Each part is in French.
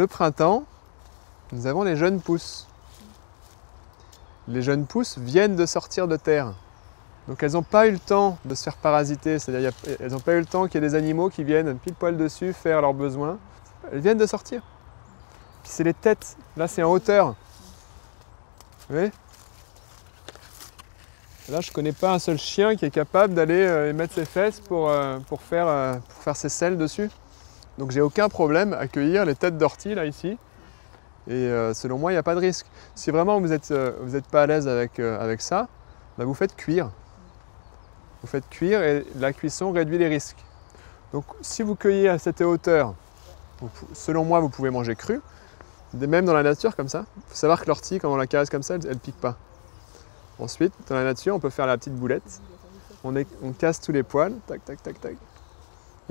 le printemps, nous avons les jeunes pousses. Les jeunes pousses viennent de sortir de terre. Donc elles n'ont pas eu le temps de se faire parasiter, c'est-à-dire elles n'ont pas eu le temps qu'il y ait des animaux qui viennent pile poil dessus faire leurs besoins. Elles viennent de sortir. Puis c'est les têtes, là c'est en hauteur. Vous voyez? Là je ne connais pas un seul chien qui est capable d'aller mettre ses fesses pour faire ses selles dessus. Donc j'ai aucun problème à cueillir les têtes d'ortie là ici. Et selon moi il n'y a pas de risque. Si vraiment vous êtes pas à l'aise avec ça, bah vous faites cuire. Vous faites cuire et la cuisson réduit les risques. Donc si vous cueillez à cette hauteur, selon moi vous pouvez manger cru, même dans la nature comme ça. Il faut savoir que l'ortie, quand on la caresse comme ça, elle ne pique pas. Ensuite, dans la nature, on peut faire la petite boulette. On casse tous les poils, tac, tac, tac, tac.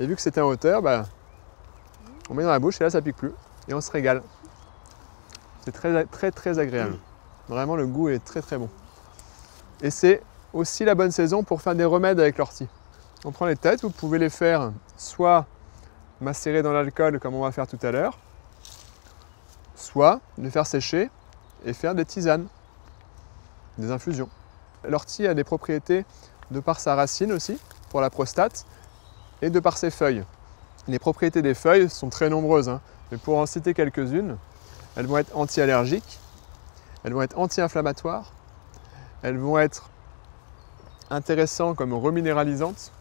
Et vu que c'était en hauteur, bah, on met dans la bouche et là ça pique plus. Et on se régale. C'est très, très, très agréable. Vraiment, le goût est très, très bon. Et c'est aussi la bonne saison pour faire des remèdes avec l'ortie. On prend les têtes, vous pouvez les faire soit macérer dans l'alcool comme on va faire tout à l'heure, soit les faire sécher et faire des tisanes, des infusions. L'ortie a des propriétés de par sa racine aussi, pour la prostate, et de par ses feuilles. Les propriétés des feuilles sont très nombreuses, hein, mais pour en citer quelques-unes, elles vont être anti-allergiques, elles vont être anti-inflammatoires, elles vont être intéressantes comme reminéralisantes.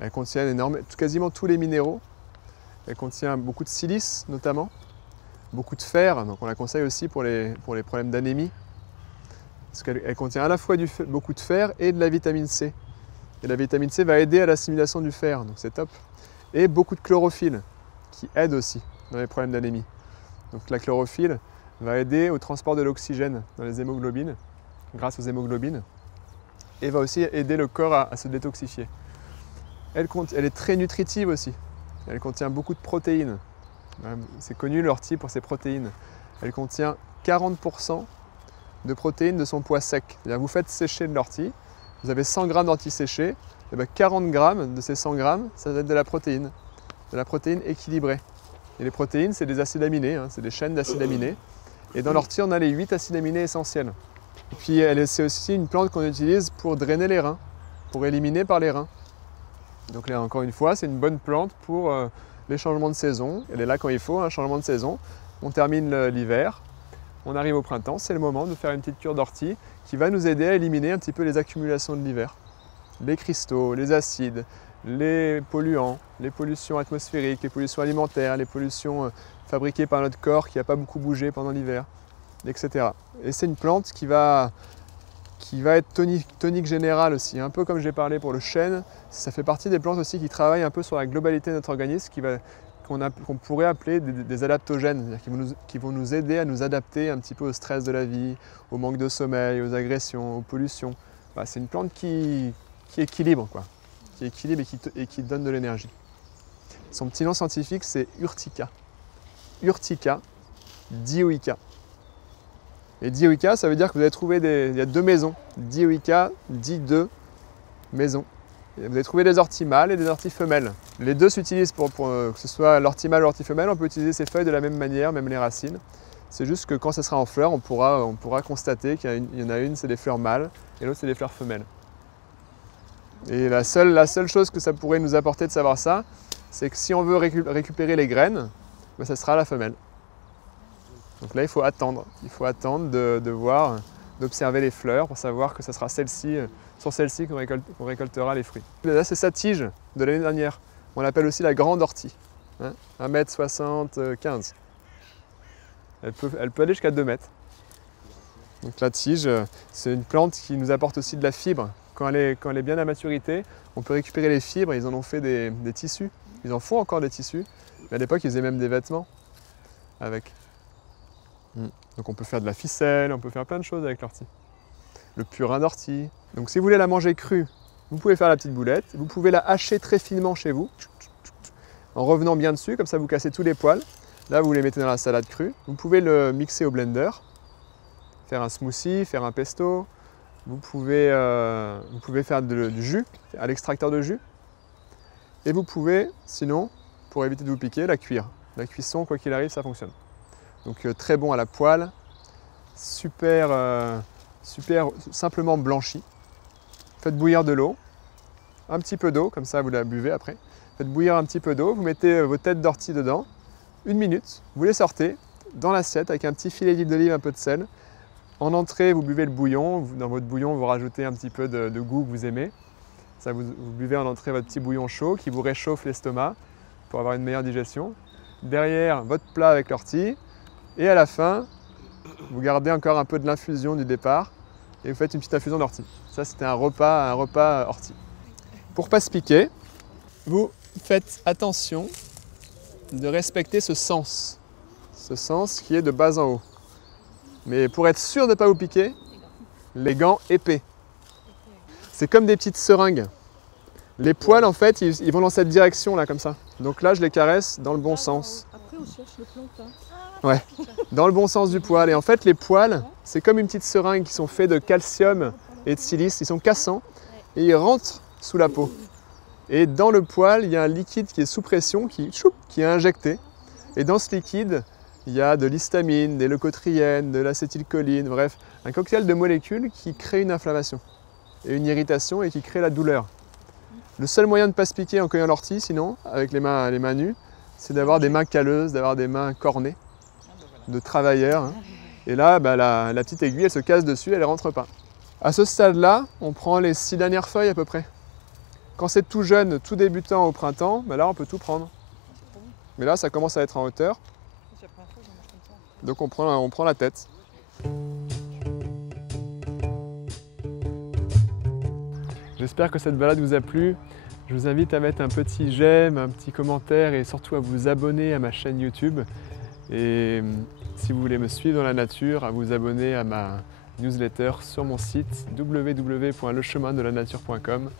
Elles contiennent quasiment tous les minéraux. Elles contiennent beaucoup de silice notamment, beaucoup de fer, donc on la conseille aussi pour les problèmes d'anémie. Parce qu'elle contient à la fois beaucoup de fer et de la vitamine C. Et la vitamine C va aider à l'assimilation du fer, donc c'est top. Et beaucoup de chlorophylle, qui aide aussi dans les problèmes d'anémie. Donc la chlorophylle va aider au transport de l'oxygène dans les hémoglobines, grâce aux hémoglobines, et va aussi aider le corps à se détoxifier. Elle est très nutritive aussi. Elle contient beaucoup de protéines. C'est connu l'ortie pour ses protéines. Elle contient 40% de protéines de son poids sec. C'est-à-dire vous faites sécher de l'ortie, vous avez 100 g d'ortie séchée, et bien 40 g de ces 100 g, ça va être de la protéine équilibrée. Et les protéines, c'est des acides aminés, hein, c'est des chaînes d'acides aminés. Et dans l'ortie, on a les 8 acides aminés essentiels. Et puis c'est aussi une plante qu'on utilise pour drainer les reins, pour éliminer par les reins. Donc là, encore une fois, c'est une bonne plante pour les changements de saison. Elle est là quand il faut, un changement de saison. On termine l'hiver, on arrive au printemps, c'est le moment de faire une petite cure d'ortie qui va nous aider à éliminer un petit peu les accumulations de l'hiver. Les cristaux, les acides, les polluants, les pollutions atmosphériques, les pollutions alimentaires, les pollutions fabriquées par notre corps qui n'a pas beaucoup bougé pendant l'hiver, etc. Et c'est une plante qui va être tonique générale aussi, un peu comme j'ai parlé pour le chêne. Ça fait partie des plantes aussi qui travaillent un peu sur la globalité de notre organisme, qu'on pourrait appeler des adaptogènes, c'est-à-dire qui vont nous aider à nous adapter un petit peu au stress de la vie, au manque de sommeil, aux agressions, aux pollutions. Enfin, c'est une plante qui équilibre, quoi. Qui équilibre et qui donne de l'énergie. Son petit nom scientifique, c'est Urtica. Urtica dioica. Et dioica, ça veut dire que vous allez trouver il y a deux maisons. Dioica dit deux maisons. Et vous allez trouver des orties mâles et des orties femelles. Les deux s'utilisent pour que ce soit l'ortie mâle ou l'ortie femelle, on peut utiliser ces feuilles de la même manière, même les racines. C'est juste que quand ce sera en fleurs, on pourra constater qu'il y en a une, c'est des fleurs mâles, et l'autre, c'est des fleurs femelles. Et la seule chose que ça pourrait nous apporter de savoir ça, c'est que si on veut récupérer les graines, ben ça sera la femelle. Donc là, il faut attendre de voir, d'observer les fleurs pour savoir que ce sera sur celle-ci qu'on récoltera les fruits. Là, c'est sa tige de l'année dernière. On l'appelle aussi la grande ortie, hein, 1,75 m. Elle peut aller jusqu'à 2 mètres. Donc la tige, c'est une plante qui nous apporte aussi de la fibre. Quand elle est bien à maturité, on peut récupérer les fibres. Ils en ont fait des tissus. Ils en font encore des tissus. Mais à l'époque, ils faisaient même des vêtements avec. Donc on peut faire de la ficelle, on peut faire plein de choses avec l'ortie. Le purin d'ortie. Donc si vous voulez la manger crue, vous pouvez faire la petite boulette. Vous pouvez la hacher très finement chez vous, en revenant bien dessus, comme ça vous cassez tous les poils. Là, vous les mettez dans la salade crue. Vous pouvez le mixer au blender, faire un smoothie, faire un pesto. Vous pouvez faire du jus, à l'extracteur de jus. Et vous pouvez, sinon, pour éviter de vous piquer, la cuire. La cuisson, quoi qu'il arrive, ça fonctionne. Donc très bon à la poêle, super simplement blanchi. Faites bouillir de l'eau, un petit peu d'eau, comme ça vous la buvez après. Faites bouillir un petit peu d'eau, vous mettez vos têtes d'ortie dedans, 1 minute, vous les sortez dans l'assiette avec un petit filet d'huile d'olive, un peu de sel. En entrée, vous buvez le bouillon. Dans votre bouillon, vous rajoutez un petit peu de goût que vous aimez. Ça, vous buvez en entrée votre petit bouillon chaud qui vous réchauffe l'estomac pour avoir une meilleure digestion. Derrière, votre plat avec l'ortie. Et à la fin, vous gardez encore un peu de l'infusion du départ et vous faites une petite infusion d'ortie. Ça, c'était un repas ortie. Pour ne pas se piquer, vous faites attention de respecter ce sens qui est de bas en haut. Mais pour être sûr de ne pas vous piquer, les gants épais. C'est comme des petites seringues. Les poils, en fait, ils vont dans cette direction là, comme ça. Donc là, je les caresse dans le bon sens. Après, on cherche le plantain. Ouais, dans le bon sens du poil. Et en fait, les poils, c'est comme une petite seringue qui sont faits de calcium et de silice. Ils sont cassants et ils rentrent sous la peau. Et dans le poil, il y a un liquide qui est sous pression, qui est injecté. Et dans ce liquide, il y a de l'histamine, des leucotriènes, de l'acétylcholine, bref, un cocktail de molécules qui crée une inflammation et une irritation et qui crée la douleur. Le seul moyen de ne pas se piquer en cueillant l'ortie, sinon, avec les mains nues, c'est d'avoir des mains calleuses, d'avoir des mains cornées, de travailleurs. Hein. Et là, la petite aiguille, elle se casse dessus, elle ne rentre pas. À ce stade-là, on prend les 6 dernières feuilles à peu près. Quand c'est tout jeune, tout débutant au printemps, là, on peut tout prendre. Mais là, ça commence à être en hauteur. Donc on prend la tête. J'espère que cette balade vous a plu. Je vous invite à mettre un petit j'aime, un petit commentaire et surtout à vous abonner à ma chaîne YouTube. Et si vous voulez me suivre dans la nature, à vous abonner à ma newsletter sur mon site www.lechemindelanature.com.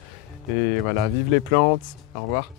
Et voilà, vive les plantes, au revoir.